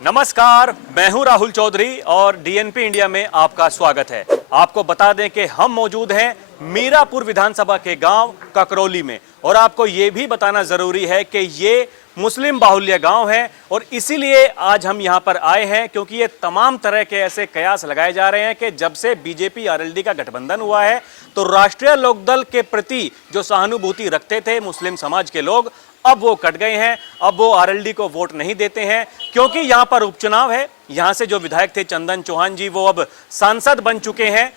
नमस्कार, मैं हूं राहुल चौधरी और डीएनपी इंडिया में आपका स्वागत है। आपको बता दें कि हम मौजूद हैं मीरापुर विधानसभा के गांव ककरौली में और आपको ये भी बताना जरूरी है कि ये मुस्लिम बाहुल्य गांव है और इसीलिए आज हम यहां पर आए हैं क्योंकि ये तमाम तरह के ऐसे कयास लगाए जा रहे हैं कि जब से बीजेपी आरएलडी का गठबंधन हुआ है तो राष्ट्रीय लोकदल के प्रति जो सहानुभूति रखते थे मुस्लिम समाज के लोग, अब वो कट गए हैं। अब वो आरएलडी को वोट नहीं देते हैं क्योंकि यहां पर उपचुनाव है। यहां से जो विधायक थे चंदन चौहान जी, वो अब सांसद बन चुके हैं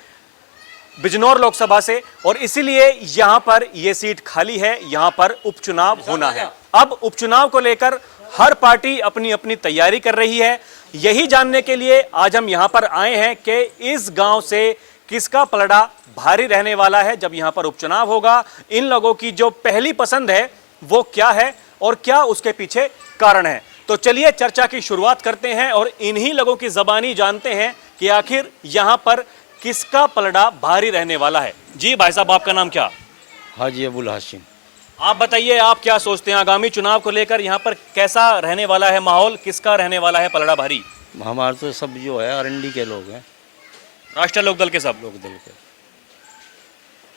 बिजनौर लोकसभा से और इसीलिए यहां पर यह सीट खाली है, यहां पर उपचुनाव होना है। अब उपचुनाव को लेकर हर पार्टी अपनी अपनी तैयारी कर रही है। यही जानने के लिए आज हम यहां पर आए हैं कि इस गांव से किसका पलड़ा भारी रहने वाला है जब यहां पर उपचुनाव होगा। इन लोगों की जो पहली पसंद है वो क्या है और क्या उसके पीछे कारण है। तो चलिए चर्चा की शुरुआत करते हैं और इन्हीं लोगों की ज़बानी जानते हैं कि आखिर यहां पर किसका पलड़ा भारी रहने वाला है। जी भाई साहब, आपका नाम क्या? हाजी अबुल हाशिम। आप बताइए, आप क्या सोचते हैं आगामी चुनाव को लेकर यहाँ पर कैसा रहने वाला है माहौल, किसका रहने वाला है पलड़ा भारी? हमारे तो सब जो है आरएनडी के लोग हैं, राष्ट्रीय लोकदल के सब लोग दल के।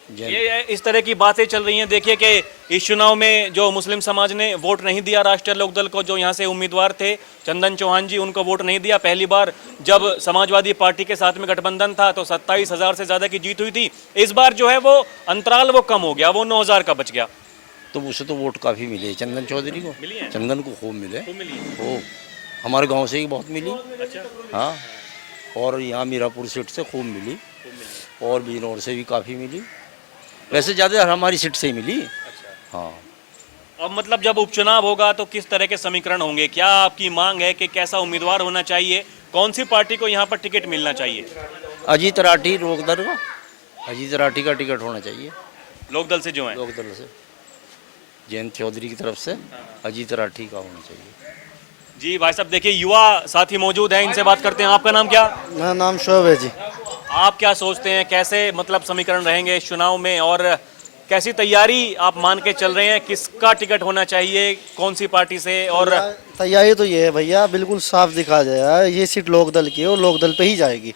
ये इस तरह की बातें चल रही हैं। देखिए कि इस चुनाव में जो मुस्लिम समाज ने वोट नहीं दिया राष्ट्रीय लोकदल को, जो यहाँ से उम्मीदवार थे चंदन चौहान जी, उनको वोट नहीं दिया। पहली बार जब समाजवादी पार्टी के साथ में गठबंधन था तो 27,000 से ज़्यादा की जीत हुई थी। इस बार जो है वो अंतराल वो कम हो गया, वो 9,000 का बच गया। तो उसे तो वोट काफ़ी मिले चंदन चौधरी को, मिली है? चंदन को खूब मिले। मिली वो हमारे गांव से ही बहुत मिली। अच्छा, हाँ, और यहाँ मीरापुर सीट से खूब मिली और बिजनौर से भी काफ़ी मिली। वैसे ज़्यादा हमारी सीट से ही मिली। हाँ, अब मतलब जब उपचुनाव होगा तो किस तरह के समीकरण होंगे? क्या आपकी मांग है कि कैसा उम्मीदवार होना चाहिए? कौन सी पार्टी को यहाँ पर टिकट मिलना चाहिए? अजीत राठी लोकदल का, अजीत राठी का टिकट होना चाहिए। लोकदल से जो है, लोकदल से जयंत चौधरी की तरफ से अजीत राठी का होना चाहिए। जी भाई साहब, देखिए युवा साथी मौजूद हैं, इनसे बात करते हैं। आपका नाम क्या? मेरा नाम शोएब है जी। आप क्या सोचते हैं, कैसे मतलब समीकरण रहेंगे इस चुनाव में और कैसी तैयारी आप मान के चल रहे हैं? किसका टिकट होना चाहिए, कौन सी पार्टी से? और तैयारी तो ये है भैया, बिल्कुल साफ दिखा जाएगा, ये सीट लोकदल की है और लोकदल पे ही जाएगी।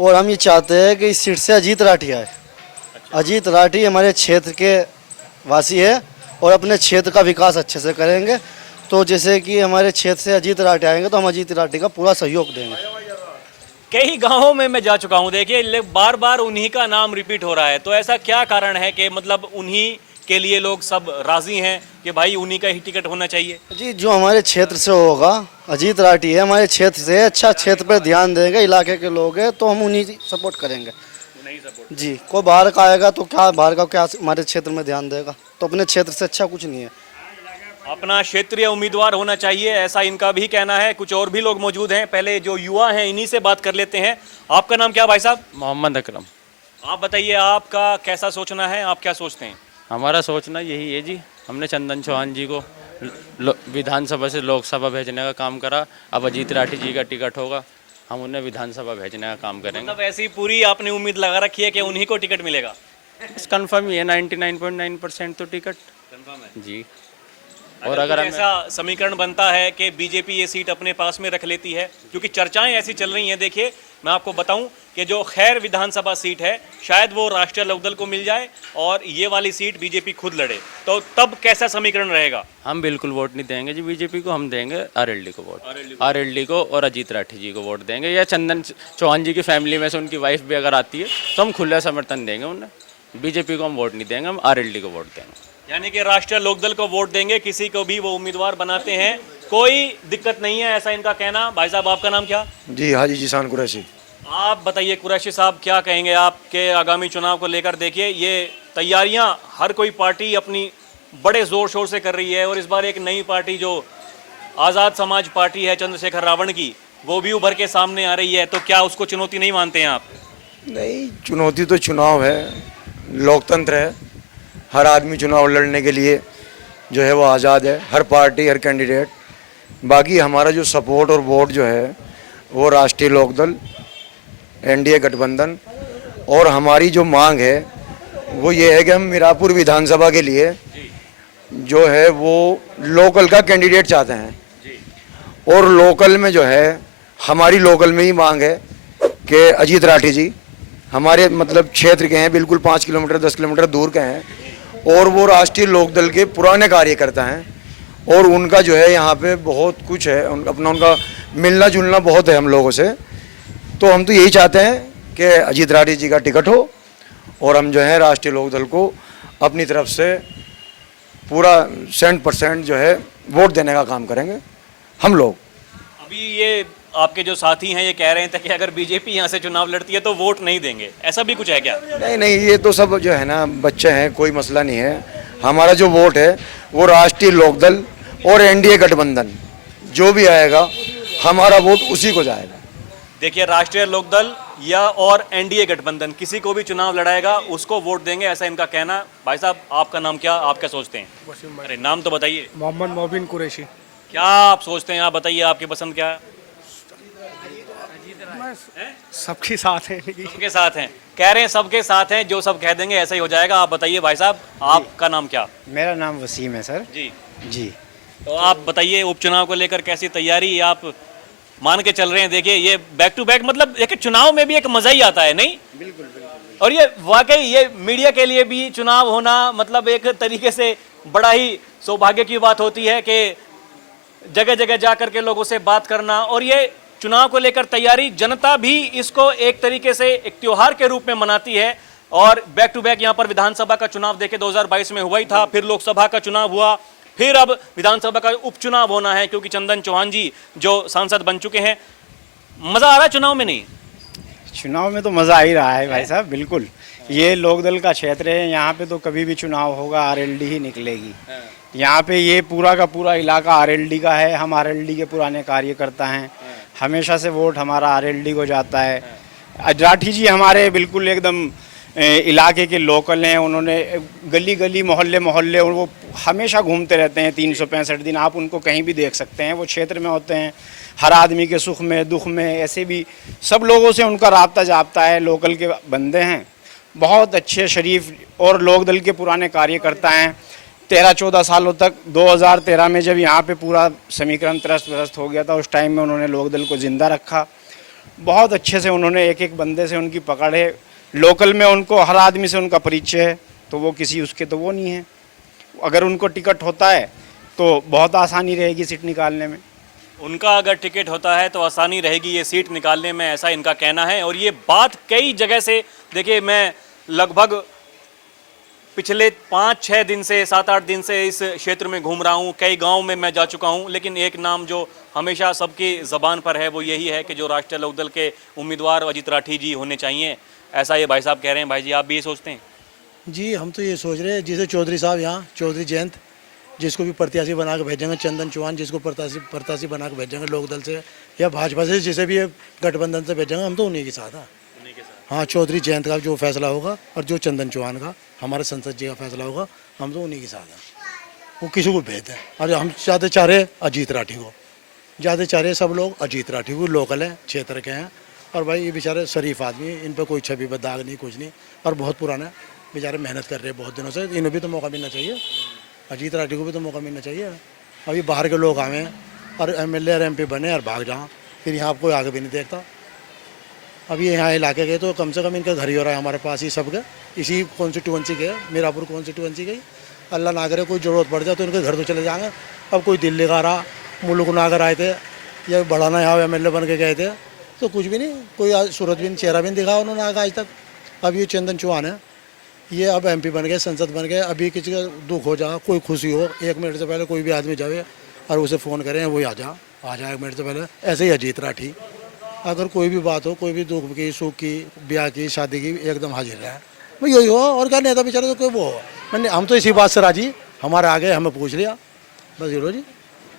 और हम ये चाहते हैं कि इस सीट से अजीत राठी आए। अजीत राठी हमारे क्षेत्र के वासी है और अपने क्षेत्र का विकास अच्छे से करेंगे। तो जैसे कि हमारे क्षेत्र से अजीत राठी आएंगे तो हम अजीत राठी का पूरा सहयोग देंगे। कई गांवों में मैं जा चुका हूं, देखिए बार बार उन्हीं का नाम रिपीट हो रहा है। तो ऐसा क्या कारण है कि मतलब उन्हीं के लिए लोग सब राजी हैं कि भाई उन्हीं का ही टिकट होना चाहिए? जी, जो हमारे क्षेत्र से होगा, अजीत राठी है हमारे क्षेत्र से, अच्छा क्षेत्र पर ध्यान देंगे, इलाके के लोग हैं तो हम उन्हीं सपोर्ट करेंगे। जी, कोई बाहर का आएगा तो क्या बाहर का क्या हमारे क्षेत्र में ध्यान देगा? तो अपने क्षेत्र से अच्छा कुछ नहीं है। अपना क्षेत्रीय उम्मीदवार होना चाहिए, ऐसा इनका भी कहना है। कुछ और भी लोग मौजूद हैं, पहले जो युवा हैं इन्हीं से बात कर लेते हैं। आपका नाम क्या भाई साहब? मोहम्मद अकरम। आप बताइए, आपका कैसा सोचना है, आप क्या सोचते हैं? हमारा सोचना यही है जी, हमने चंदन चौहान जी को विधानसभा से लोकसभा भेजने का काम करा। अब अजीत राठी जी का टिकट होगा, हम उन्हें विधानसभा भेजने का काम करेंगे। मतलब ऐसी पूरी आपने उम्मीद लगा रखी है कि उन्हीं को टिकट मिलेगा? कंफर्म ही है, 99.9% तो टिकट कंफर्म है जी। और अगर ऐसा समीकरण बनता है कि बीजेपी ये सीट अपने पास में रख लेती है, क्योंकि चर्चाएं ऐसी चल रही हैं। देखिए मैं आपको बताऊं कि जो खैर विधानसभा सीट है शायद वो राष्ट्रीय लोकदल को मिल जाए और ये वाली सीट बीजेपी खुद लड़े, तो तब कैसा समीकरण रहेगा? हम बिल्कुल वोट नहीं देंगे जी बीजेपी को, हम देंगे आरएलडी को वोट। आरएलडी को और अजीत राठी जी को वोट देंगे, या चंदन चौहान जी की फैमिली में से उनकी वाइफ भी अगर आती है तो हम खुला समर्थन देंगे उन्हें। बीजेपी को हम वोट नहीं देंगे, हम आरएलडी को वोट देंगे। यानी कि राष्ट्रीय लोकदल को वोट देंगे, किसी को भी वो उम्मीदवार बनाते हैं, कोई दिक्कत नहीं है, ऐसा इनका कहना। भाई साहब, आपका नाम क्या? जी, हाजी जिसान कुरैशी। आप बताइए कुरैशी साहब, क्या कहेंगे आपके आगामी चुनाव को लेकर? देखिए ये तैयारियां हर कोई पार्टी अपनी बड़े जोर शोर से कर रही है और इस बार एक नई पार्टी जो आज़ाद समाज पार्टी है चंद्रशेखर रावण की, वो भी उभर के सामने आ रही है। तो क्या उसको चुनौती नहीं मानते हैं आप? नहीं, चुनौती तो चुनाव है, लोकतंत्र है। हर आदमी चुनाव लड़ने के लिए जो है वो आज़ाद है, हर पार्टी, हर कैंडिडेट। बाकी हमारा जो सपोर्ट और वोट जो है वो राष्ट्रीय लोकदल, एनडीए गठबंधन, और हमारी जो मांग है वो ये है कि हम मीरापुर विधानसभा के लिए जो है वो लोकल का कैंडिडेट चाहते हैं। और लोकल में जो है हमारी लोकल में ही मांग है कि अजीत राठी जी हमारे मतलब क्षेत्र के हैं, बिल्कुल 5 किलोमीटर 10 किलोमीटर दूर के हैं और वो राष्ट्रीय लोकदल के पुराने कार्यकर्ता हैं और उनका जो है यहाँ पे बहुत कुछ है, अपना उनका मिलना जुलना बहुत है हम लोगों से। तो हम तो यही चाहते हैं कि अजीत राठी जी का टिकट हो और हम जो है राष्ट्रीय लोकदल को अपनी तरफ से पूरा 100% जो है वोट देने का काम करेंगे हम लोग। अभी ये आपके जो साथी हैं ये कह रहे थे कि अगर बीजेपी यहाँ से चुनाव लड़ती है तो वोट नहीं देंगे, ऐसा भी कुछ है क्या? नहीं नहीं, ये तो सब जो है ना बच्चे हैं, कोई मसला नहीं है। हमारा जो वोट है वो राष्ट्रीय लोकदल और एनडीए गठबंधन जो भी आएगा हमारा वोट उसी को जाएगा। देखिए, राष्ट्रीय लोकदल या और एनडीए गठबंधन किसी को भी चुनाव लड़ाएगा उसको वोट देंगे, ऐसा इनका कहना। भाई साहब, आपका नाम क्या, आप क्या सोचते हैं? अरे नाम तो बताइए। मोहम्मद मोबिन कुरैशी। क्या आप सोचते हैं, आप बताइए, आपकी पसंद क्या है? सबके साथ है। सबके साथ हैं, कह रहे हैं सबके साथ हैं, जो सब कह देंगे ऐसा ही हो जाएगा। आप बताइए भाई साहब, आपका नाम क्या? मेरा नाम वसीम है सर। जी जी। तो आप बताइए, उपचुनाव को लेकर कैसी तैयारी आप मान के चल रहे हैं? देखिए, ये बैक टू बैक, मतलब एक चुनाव में भी एक मजा ही आता है, नहीं? बिल्कुल बिल्कुल। और ये वाकई ये मीडिया के लिए भी चुनाव होना मतलब एक तरीके से बड़ा ही सौभाग्य की बात होती है कि जगह जगह जा करके लोगों से बात करना। और ये चुनाव को लेकर तैयारी, जनता भी इसको एक तरीके से एक त्योहार के रूप में मनाती है। और बैक टू बैक यहाँ पर विधानसभा का चुनाव देखे 2022 में हुआ ही था, फिर लोकसभा का चुनाव हुआ, फिर अब विधानसभा का उपचुनाव होना है क्योंकि चंदन चौहान जी जो सांसद बन चुके हैं। मजा आ रहा है चुनाव में? नहीं, चुनाव में तो मज़ा आ ही रहा है भाई साहब, बिल्कुल। ये लोकदल का क्षेत्र है, यहाँ पे तो कभी भी चुनाव होगा आरएलडी ही निकलेगी। यहाँ पे ये पूरा का पूरा इलाका आरएलडी का है, हम आरएलडी के पुराने कार्यकर्ता हैं, हमेशा से वोट हमारा आरएलडी को जाता है। राठी जी हमारे बिल्कुल एकदम इलाके के लोकल हैं, उन्होंने गली गली मोहल्ले मोहल्ले वो हमेशा घूमते रहते हैं 365 दिन। आप उनको कहीं भी देख सकते हैं, वो क्षेत्र में होते हैं। हर आदमी के सुख में दुख में ऐसे भी सब लोगों से उनका राब्ता जापता है। लोकल के बंदे हैं, बहुत अच्छे शरीफ और लोकदल के पुराने कार्यकर्ता हैं। 13-14 सालों तक 2013 में जब यहाँ पे पूरा समीकरण त्रस्त हो गया था, उस टाइम में उन्होंने लोकदल को ज़िंदा रखा। बहुत अच्छे से उन्होंने एक एक बंदे से उनकी पकड़ है। लोकल में उनको हर आदमी से उनका परिचय है, तो वो किसी उसके तो वो नहीं है। अगर उनको टिकट होता है तो बहुत आसानी रहेगी सीट निकालने में। उनका अगर टिकट होता है तो आसानी रहेगी ये सीट निकालने में, ऐसा इनका कहना है। और ये बात कई जगह से, देखिए मैं लगभग पिछले 5-6 दिन से 7-8 दिन से इस क्षेत्र में घूम रहा हूँ, कई गांव में मैं जा चुका हूँ, लेकिन एक नाम जो हमेशा सबकी ज़बान पर है वो यही है कि जो राष्ट्रीय लोकदल के उम्मीदवार अजीत राठी जी होने चाहिए, ऐसा ये भाई साहब कह रहे हैं। भाई जी, आप भी ये सोचते हैं? जी, हम तो ये सोच रहे हैं, जैसे चौधरी साहब यहाँ चौधरी जयंत जिसको भी प्रत्याशी बना के भेजेंगे, चंदन चौहान जिसको प्रत्याशी बना के भेजेंगे लोकदल से या भाजपा से, जिसे भी गठबंधन से भेजेंगे, हम तो उन्हीं के साथ हैं। हाँ, चौधरी जयंत का जो फैसला होगा और जो चंदन चौहान का हमारे संसद जी का फैसला होगा, हम तो उन्हीं के साथ हैं। वो किसी को भेज दें। और हम ज़्यादा चाह रहे अजीत राठी को, ज़्यादा चाह रहे सब लोग अजीत राठी को। लोकल हैं, क्षेत्र के हैं, और भाई ये बेचारे शरीफ आदमी हैं, इन पर कोई छवि पर दाग नहीं, कुछ नहीं, और बहुत पुराना बेचारे मेहनत कर रहे हैं बहुत दिनों से। इन्हें भी तो मौका मिलना चाहिए, अजीत राठी को भी तो मौका मिलना चाहिए। अभी बाहर के लोग आए हैं और एमएलए और एमपी बने और भाग जाओ, फिर यहाँ कोई आगे भी नहीं देखता। अभी यहाँ इलाके गए तो कम से कम इनका घर ही हो रहा है हमारे पास ही, सब के इसी कॉन्स्टिट्यूंसी के, मीरापुर कॉन्स्टिट्यूंसी के। अल्लाह ना करे कोई ज़रूरत पड़ जाए तो इनके घर तो चले जाएंगे। अब कोई दिल्ली का रहा, मुल्क नागर आए थे या बढ़ाना यहाँ एमएलए बन के गए थे, तो कुछ भी नहीं, कोई सूरत भी चेहरा भी नहीं दिखा उन्होंने आगे आज तक। अब ये चंदन चौहान है, ये अब एमपी बन गए, संसद बन गए। अभी किसी का दुख हो जाए, कोई खुशी हो, 1 मिनट से पहले कोई भी आदमी जाए और उसे फ़ोन करें, वही आ जाए 1 मिनट से पहले। ऐसे ही अजीत राठी, अगर कोई भी बात हो, कोई भी दुख की, सुख की, ब्याह की, शादी की, एकदम हाजिर है। भाई यही हो, और क्या नेता बेचारे तो कोई वो हो। मैंने हम तो इसी बात से राजी, हमारे आगे हमें पूछ लिया, बस ये लो जी।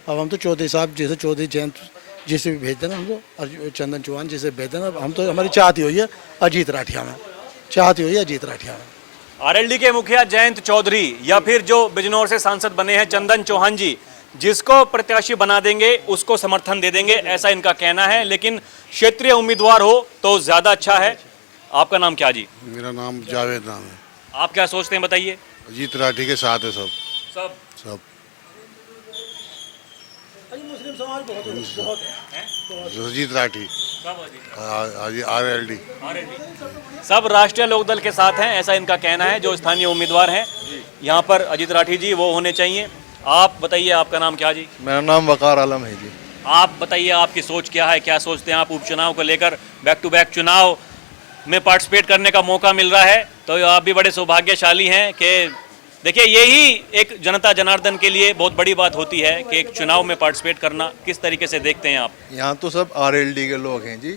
अब हम तो चौधरी साहब जैसे चौधरी जयंत जिसे भी भेज देंगे, हम तो चंदन चौहान जिसे भेज देंगे, हम तो हमारी चाहती हुई है अजीत राठिया में, चाहती हुई है अजीत राठिया में। आरएलडी के मुखिया जयंत चौधरी या फिर जो बिजनौर से सांसद बने हैं चंदन चौहान जी, जिसको प्रत्याशी बना देंगे उसको समर्थन दे देंगे, ऐसा इनका कहना है। लेकिन क्षेत्रीय उम्मीदवार हो तो ज्यादा अच्छा है। आपका नाम क्या जी? मेरा नाम जावेद नाम है। आप क्या सोचते हैं, बताइए? अजीत राठी के साथ है सब सब सब अजीत राठी RLD। सब राष्ट्रीय लोकदल के साथ हैं, ऐसा इनका कहना है। जो स्थानीय उम्मीदवार हैं यहाँ पर अजीत राठी जी, वो होने चाहिए। आप बताइए, आपका नाम क्या जी? मेरा नाम वकार आलम है जी। आप बताइए, आपकी सोच क्या है, क्या सोचते हैं आप उपचुनाव को लेकर? बैक टू बैक चुनाव में पार्टिसिपेट करने का मौका मिल रहा है, तो आप भी बड़े सौभाग्यशाली हैं कि देखिए, यही एक जनता जनार्दन के लिए बहुत बड़ी बात होती है कि एक चुनाव में पार्टिसिपेट करना। किस तरीके से देखते हैं आप? यहाँ तो सब RLD के लोग हैं जी,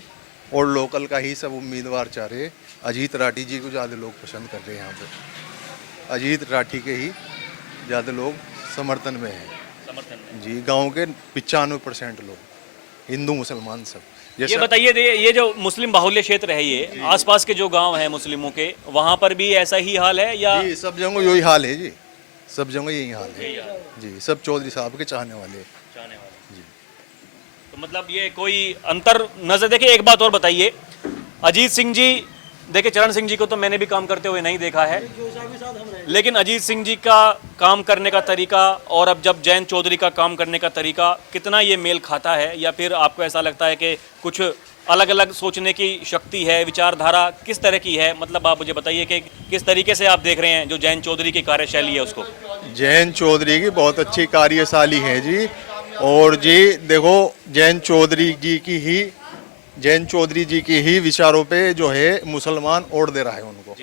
और लोकल का ही सब उम्मीदवार चाह रहे हैं। अजीत राठी जी को ज़्यादा लोग पसंद कर रहे हैं यहाँ पे। अजीत राठी के ही ज़्यादा लोग समर्थन में हैं जी। गांव के 95% लोग, हिंदू मुसलमान सब। ये बताइए, ये जो मुस्लिम बाहुल्य क्षेत्र है, ये आसपास के जो गांव हैं मुस्लिमों के, वहाँ पर भी ऐसा ही हाल है या? जी, सब जगह यही हाल है जी, सब जगह यही हाल है जी। सब चौधरी साहब के चाहने वाले जी। तो मतलब ये कोई अंतर नजर? देखिए, एक बात और बताइए, अजीत सिंह जी, देखिए चरण सिंह जी को तो मैंने भी काम करते हुए नहीं देखा है, लेकिन अजीत सिंह जी का काम करने का तरीका और अब जब जयंत चौधरी का काम करने का तरीका, कितना ये मेल खाता है? या फिर आपको ऐसा लगता है कि कुछ अलग अलग सोचने की शक्ति है, विचारधारा किस तरह की है? मतलब आप मुझे बताइए कि किस तरीके से आप देख रहे हैं जो जयंत चौधरी की कार्यशैली है उसको? जयंत चौधरी की बहुत अच्छी कार्यशैली है जी। और जी देखो, जयंत चौधरी जी की ही विचारों पे जो है मुसलमान वोट दे रहा है उनको,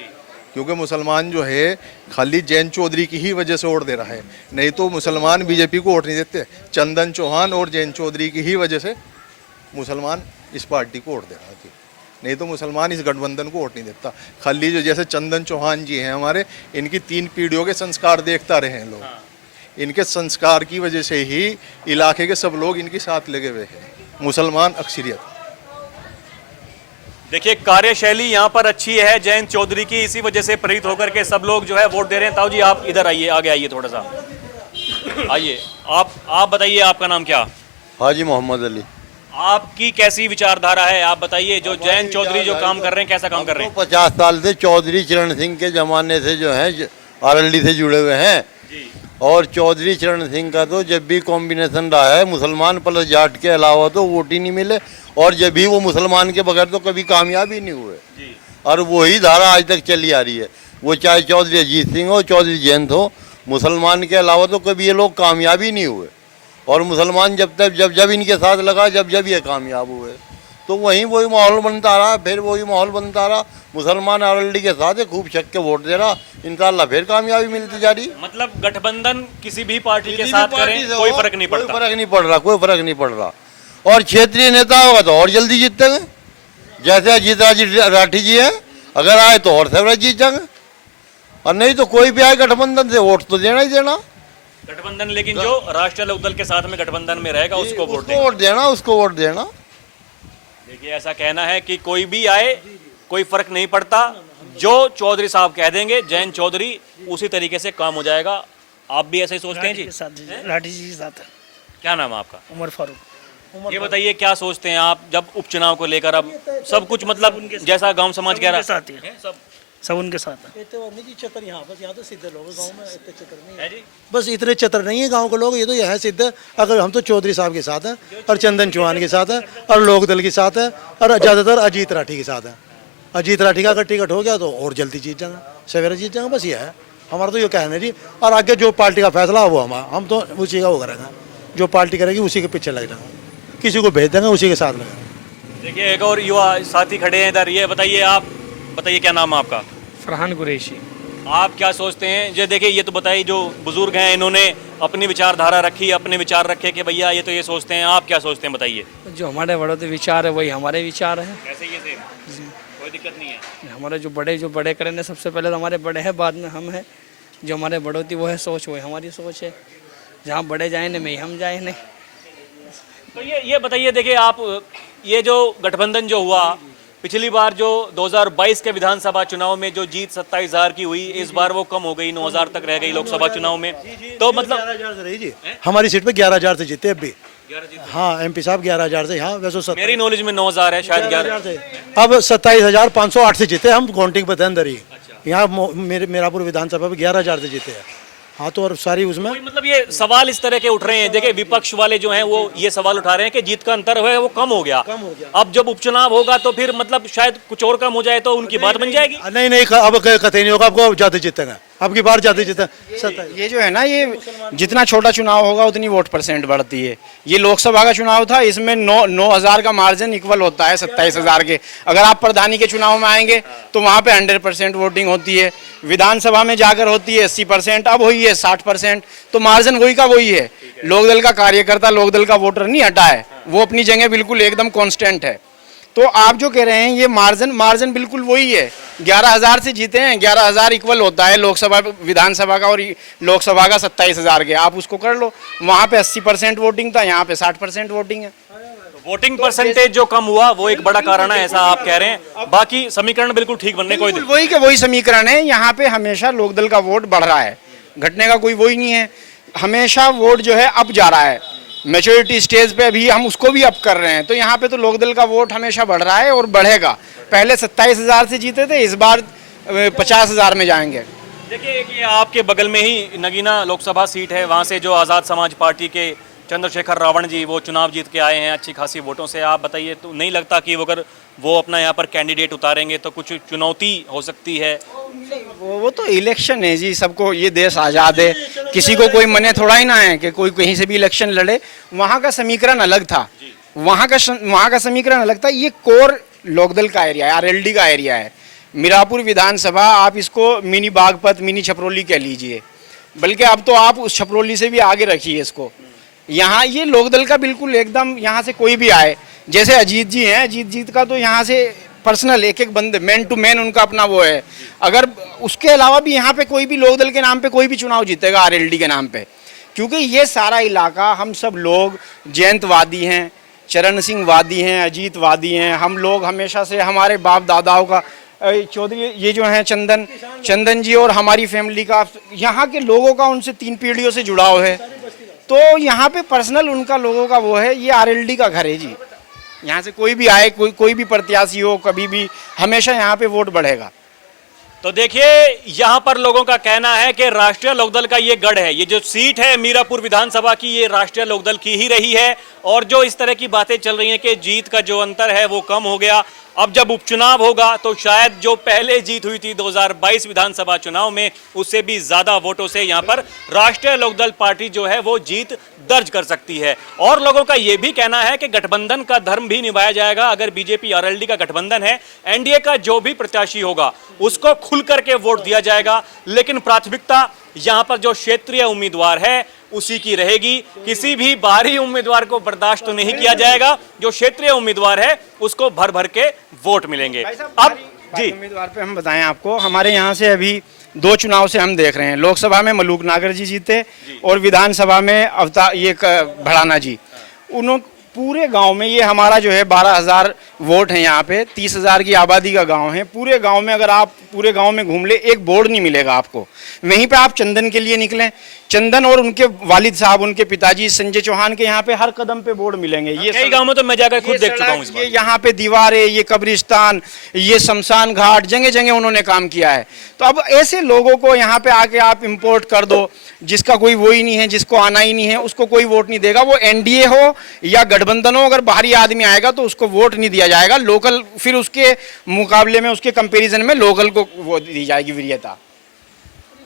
क्योंकि मुसलमान जो है खाली जयंत चौधरी की ही वजह से वोट दे रहा है, नहीं तो मुसलमान बीजेपी को वोट नहीं देते। चंदन चौहान और जयंत चौधरी की ही वजह से मुसलमान इस पार्टी को वोट दे रहा है, नहीं तो मुसलमान इस गठबंधन को वोट नहीं देता। खाली जो जैसे चंदन चौहान जी हैं हमारे, इनकी 3 पीढ़ियों के संस्कार देखता रहे हैं लोग, इनके संस्कार की वजह से ही इलाके के सब लोग इनके साथ लगे हुए हैं, मुसलमान अक्सरियत। देखिए, कार्यशैली यहाँ पर अच्छी है जयंत चौधरी की, इसी वजह से प्रेरित होकर के सब लोग जो है वोट दे रहे हैं। ताऊ जी, आप इधर आइए, आगे आइए, थोड़ा सा आइए। आप बताइए, आपका नाम क्या? हाजी मोहम्मद अली। आपकी कैसी विचारधारा है, आप बताइए। जो जयंत चौधरी जो काम कर रहे हैं, कैसा काम कर रहे हैं? 50 साल से चौधरी चरण सिंह के ज़माने से जो है RLD से जुड़े हुए हैं, और चौधरी चरण सिंह का तो जब भी कॉम्बिनेशन रहा है मुसलमान प्लस जाट के अलावा तो वोट ही नहीं मिले, और जब भी वो मुसलमान के बगैर तो कभी कामयाब ही नहीं हुए। और वही धारा आज तक चली आ रही है, वो चाहे चौधरी अजीत सिंह हो, चौधरी जयंत हो, मुसलमान के अलावा तो कभी ये लोग कामयाब ही नहीं हुए। और मुसलमान जब इनके साथ लगा, जब ये कामयाब हुए, तो वही माहौल बनता रहा, फिर वही माहौल बनता रहा। मुसलमान RLD के साथ है, खूब छक्के वोट दे रहा, इंशाल्लाह फिर कामयाबी मिलती जा रही। मतलब गठबंधन किसी भी पार्टी के साथ करें, कोई फर्क नहीं पड़ता। कोई फर्क नहीं पड़ रहा। और क्षेत्रीय नेता होगा तो और जल्दी जीतेंगे, जैसे अजीत राठी जी हैं, अगर आए तो और सेवरेज जीत जाएंगे, और नहीं तो कोई भी आए गठबंधन से वोट तो देना ही देना। गठबंधन, लेकिन जो राष्ट्रीय लोकदल के साथ में गठबंधन में रहेगा उसको वोट देना। देखिए, ऐसा कहना है कि कोई भी आए कोई फर्क नहीं पड़ता, जो चौधरी साहब कह देंगे जयंत चौधरी, उसी तरीके से काम हो जाएगा। आप भी ऐसे ही सोचते हैं जी? राठी जी के साथ। क्या नाम है आपका? उमर फारूक। ये बताइए, क्या सोचते हैं आप जब उपचुनाव को लेकर? अब सब कुछ मतलब जैसा गांव समाज कह रहा है, सब उनके साथ है। चतर यहाँ बस, यहाँ तो सिद्ध लोग गाँव में इतने चतर नहीं है जी। बस इतने चतर नहीं है गांव के लोग, ये तो यह सिद्ध। अगर हम तो चौधरी साहब के साथ हैं, और चंदन चौहान के साथ है, और लोकदल के साथ है, और ज़्यादातर अजीत राठी के साथ है। अजीत राठी का अगर टिकट हो गया तो और जल्दी जीत जाएंगे, सवेरे जीत जाएंगे, बस ये है हमारा तो ये कहना है जी। और आगे जो पार्टी का फैसला वो हम तो उसी का वो करेंगे, जो पार्टी करेगी उसी के पीछे लग जाएंगे, किसी को भेज देंगे उसी के साथ लगेंगे। देखिए, एक और युवा साथी खड़े हैं इधर। ये बताइए, आप बताइए, क्या नाम है आपका? फरहान कुरैशी। आप क्या सोचते हैं? जो देखिए, ये तो बताइए, जो बुजुर्ग हैं इन्होंने अपनी विचारधारा रखी, अपने विचार रखे कि भैया ये तो ये सोचते हैं, आप क्या सोचते हैं बताइए? जो हमारे बड़ों के विचार है वही हमारे विचार है। ऐसे ही है, कोई दिक्कत नहीं है। हमारे जो बड़े करेंगे, सबसे पहले तो हमारे बड़े हैं, बाद में हम हैं। जो हमारे बड़ों की वो है सोच, वो है हमारी सोच है। जहाँ बड़े जाए नहीं, में हम जाए नहीं। तो ये बताइए, देखिए आप, ये जो गठबंधन जो हुआ पिछली बार, जो 2022 के विधानसभा चुनाव में जो जीत 27,000 की हुई, इस बार वो कम हो गई, 9,000 तक रह गई लोकसभा चुनाव में। तो मतलब 11,000 से रही जी, हमारी सीट पे 11,000 से जीते अब भी। हाँ, MP साहब 11,000 से। हाँ, वैसे मेरी नॉलेज में 9,000 है शायद, 11,000 से। अब 27,508 से जीते हम काउंटिंग पे अंदर ही। यहाँ मेरापुर विधानसभा में 11,000 से जीते हैं। हाँ तो और सारी उसमें कोई मतलब ये सवाल इस तरह के उठ रहे हैं, देखिए विपक्ष वाले जो हैं वो ये सवाल उठा रहे हैं कि जीत का अंतर है वो कम हो गया। अब जब उपचुनाव होगा तो फिर मतलब शायद कुछ और कम हो जाए तो उनकी बात बन जाएगी। नहीं नहीं अब कतई नहीं होगा, आपको ज्यादा जीतेगा, अब की बार ज्यादा जीतेगा। ये जो है ना, ये जितना छोटा चुनाव होगा उतनी वोट परसेंट बढ़ती है। ये लोकसभा का चुनाव था, इसमें 9,000 का मार्जिन इक्वल होता है 27,000 के। अगर आप प्रधानी के चुनाव में आएंगे तो वहाँ पे 100% वोटिंग होती है, विधानसभा में जाकर होती है 80%, अब हुई है 60%, तो मार्जिन वही का वही है। लोकदल का कार्यकर्ता लोकदल का वोटर नहीं हटा है, वो अपनी जगह बिल्कुल एकदम कांस्टेंट है। तो आप जो कह रहे हैं ये मार्जिन बिल्कुल वही है। 11,000 से जीते हैं, 11,000 इक्वल होता है लोकसभा विधानसभा का और लोकसभा का 27,000 के। आप उसको कर लो, वहाँ पे 80% वोटिंग था, यहाँ पे 60% वोटिंग है। वोटिंग परसेंटेज जो कम हुआ वो एक बड़ा कारण है ऐसा आप कह रहे हैं, बाकी समीकरण बिल्कुल ठीक बनने कोई बिल्कुल वही के वही समीकरण है। यहाँ पे हमेशा लोकदल का वोट बढ़ रहा है, घटने का कोई वही नहीं है। हमेशा वोट जो है अप जा रहा है, मेजोरिटी स्टेज पे अभी हम उसको भी अप कर रहे हैं। तो यहाँ पे तो लोकदल का वोट हमेशा बढ़ रहा है और बढ़ेगा। पहले 27,000 से जीते थे, इस बार 50,000 में जाएंगे। देखिए कि आपके बगल में ही नगीना लोकसभा सीट है, वहाँ से जो आज़ाद समाज पार्टी के चंद्रशेखर रावण जी वो चुनाव जीत के आए हैं अच्छी खासी वोटों से। आप बताइए, तो नहीं लगता कि वो अगर वो अपना यहाँ पर कैंडिडेट उतारेंगे तो कुछ चुनौती हो सकती है? वो तो इलेक्शन है जी, सबको ये देश आज़ाद है, किसी को कोई मने थोड़ा ही ना है कि कोई कहीं से भी इलेक्शन लड़े। वहाँ का समीकरण अलग था, वहाँ का समीकरण अलग था। ये कोर लोकदल का एरिया है, आरएलडी का एरिया है। मीरापुर विधानसभा आप इसको मिनी बागपत, मिनी छपरौली कह लीजिए, बल्कि अब तो आप उस छपरौली से भी आगे रखिए इसको। यहाँ ये लोकदल का बिल्कुल एकदम, यहाँ से कोई भी आए, जैसे अजीत जी हैं, अजीत जी का तो यहाँ से पर्सनल एक बंदे मैन टू मैन उनका अपना वो है। अगर उसके अलावा भी यहाँ पे कोई भी लोकदल के नाम पे कोई भी चुनाव जीतेगा आरएलडी के नाम पे, क्योंकि ये सारा इलाका हम सब लोग जयंतवादी हैं, चरण सिंह वादी हैं, अजीत वादी हैं। हम लोग हमेशा से हमारे बाप दादाओं का चौधरी ये जो हैं चंदन जी और हमारी फैमिली का, यहाँ के लोगों का उनसे 3 पीढ़ियों से जुड़ाव है। तो यहाँ पे पर्सनल उनका लोगों का वो है, ये आरएलडी का घर है जी। यहाँ से कोई भी आए, कोई भी प्रत्याशी हो, कभी भी हमेशा यहाँ पे वोट बढ़ेगा। तो देखिए यहाँ पर लोगों का कहना है कि राष्ट्रीय लोकदल का ये गढ़ है, ये जो सीट है मीरापुर विधानसभा की ये राष्ट्रीय लोकदल की ही रही है। और जो इस तरह की बातें चल रही हैं कि जीत का जो अंतर है वो कम हो गया, अब जब उपचुनाव होगा तो शायद जो पहले जीत हुई थी 2022 विधानसभा चुनाव में उससे भी ज्यादा वोटों से यहाँ पर राष्ट्रीय लोकदल पार्टी जो है वो जीत दर्ज कर सकती है। और लोगों का ये भी कहना है कि गठबंधन का धर्म भी निभाया जाएगा। अगर बीजेपी आरएलडी का गठबंधन है, एनडीए का जो भी प्रत्याशी होगा उसको खुल करके वोट दिया जाएगा, लेकिन प्राथमिकता यहाँ पर जो क्षेत्रीय उम्मीदवार है उसी की रहेगी। किसी भी बाहरी उम्मीदवार को बर्दाश्त तो नहीं किया जाएगा, जो क्षेत्रीय उम्मीदवार है उसको भर भर के वोट मिलेंगे। अब जी उम्मीदवार पे हम बताएं आपको, हमारे यहाँ से अभी 2 चुनाव से हम देख रहे हैं, लोकसभा में मलूक नागर जी जीते और विधानसभा में भड़ाना जी। उन्होंने पूरे गांव में, ये हमारा जो है 12,000 वोट हैं यहाँ पे, 30,000 की आबादी का गांव है। पूरे गांव में अगर आप पूरे गांव में घूम ले, एक बोर्ड नहीं मिलेगा आपको। वहीं पे आप चंदन के लिए निकलें, चंदन और उनके वालिद साहब, उनके पिताजी संजय चौहान के यहाँ पे हर कदम पे बोर्ड मिलेंगे। ये कई गांव में तो मैं जाकर खुद देख चुका हूँ। ये यहाँ पे दीवारें, ये कब्रिस्तान, ये शमशान घाट, जगह जगह उन्होंने काम किया है। तो अब ऐसे लोगों को यहाँ पे आके आप इम्पोर्ट कर दो, जिसका कोई वो ही नहीं है, जिसको आना ही नहीं है, उसको कोई वोट नहीं देगा। वो एनडीए हो या गठबंधन हो, अगर बाहरी आदमी आएगा तो उसको वोट नहीं दिया जाएगा। लोकल फिर उसके मुकाबले में, उसके कंपैरिजन में लोकल को वो दी जाएगी वरीयता।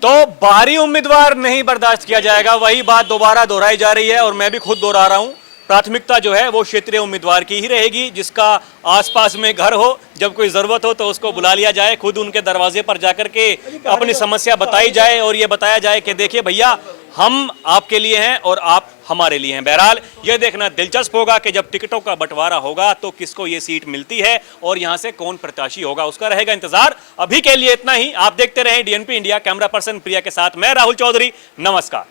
तो बाहरी उम्मीदवार नहीं बर्दाश्त किया जाएगा, वही बात दोबारा दोहराई जा रही है और मैं भी खुद दोहरा रहा हूं। प्राथमिकता जो है वो क्षेत्रीय उम्मीदवार की ही रहेगी, जिसका आसपास में घर हो, जब कोई ज़रूरत हो तो उसको बुला लिया जाए, खुद उनके दरवाजे पर जाकर के अपनी समस्या बताई जाए और ये बताया जाए कि देखिए भैया हम आपके लिए हैं और आप हमारे लिए हैं। बहरहाल ये देखना दिलचस्प होगा कि जब टिकटों का बंटवारा होगा तो किसको ये सीट मिलती है और यहाँ से कौन प्रत्याशी होगा, उसका रहेगा इंतजार। अभी के लिए इतना ही। आप देखते रहें डीएनपी इंडिया। कैमरा पर्सन प्रिया के साथ मैं राहुल चौधरी, नमस्कार।